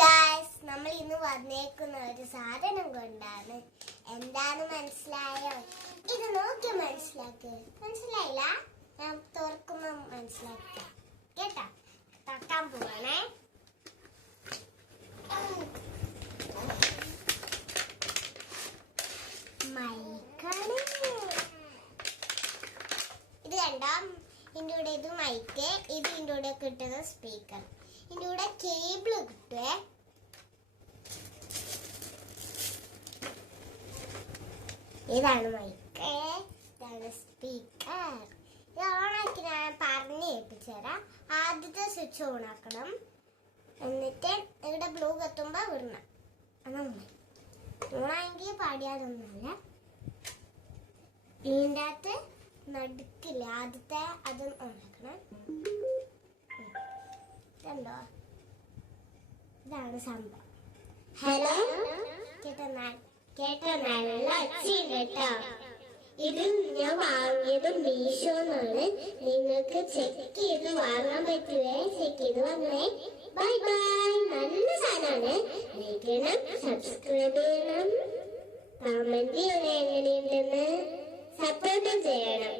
Guys, നമ്മൾ ഇന്ന് വന്നേക്കുന്ന ഒരു സാധനം കൊണ്ടാണ്. എന്താന്ന് മനസ്സിലായോ? ഇത് നോക്കി മനസ്സിലായില്ല? ഞാൻ തുറക്കുമ്പോ മനസ്സിലാക്കാം കേട്ടാ. തട്ടാൻ പോവാണേ. മൈക്കാണ് ഇത്. കണ്ടോ, ഇതിൻ്റെ കൂടെ ഇത് മൈക്ക്, ഇതിൻ്റെ കൂടെ കിട്ടുന്ന സ്പീക്കർ, ഇതിൻ്റെ കൂടെ കേബിള് കിട്ടുവേ. ഇതാണ് മൈക്ക്, ഇതാണ് സ്പീക്കർ. ഇത് ഓണാക്കി ഞാൻ പറഞ്ഞ് ഏൽപ്പിച്ചു തരാം. ആദ്യത്തെ സ്വിച്ച് ഓണാക്കണം, എന്നിട്ട് ഇവിടെ ബ്ലൂ കത്തുമ്പോ വിടണം. ഓണായെങ്കിൽ പാടിയാതൊന്നുമല്ല. ഇതിൻ്റെ അകത്ത് നടുക്കില്ല, ആദ്യത്തെ അതും ഓണാക്കണം. ഇതുണ്ടോ, ഇതാണ് സംഭവം. ഹലോ, കേട്ടോ നല്ല കേട്ടോ. ഇത് ഞാൻ വാങ്ങിയത് മീഷോന്നാണ്. നിങ്ങൾക്ക് ചെക്ക് ചെയ്ത് വാങ്ങാൻ പറ്റുവേ. ചെക്ക് ചെയ്ത് വാങ്ങണേ. Bye bye. നല്ല സാധനമാണ്. ലൈക്ക് ചെയ്യണം, സബ്സ്ക്രൈബ് ചെയ്യണം, കമന്റ് ചെയ്യണം, എങ്ങനെയുണ്ടെന്ന് സപ്പോർട്ട് ചെയ്യണം.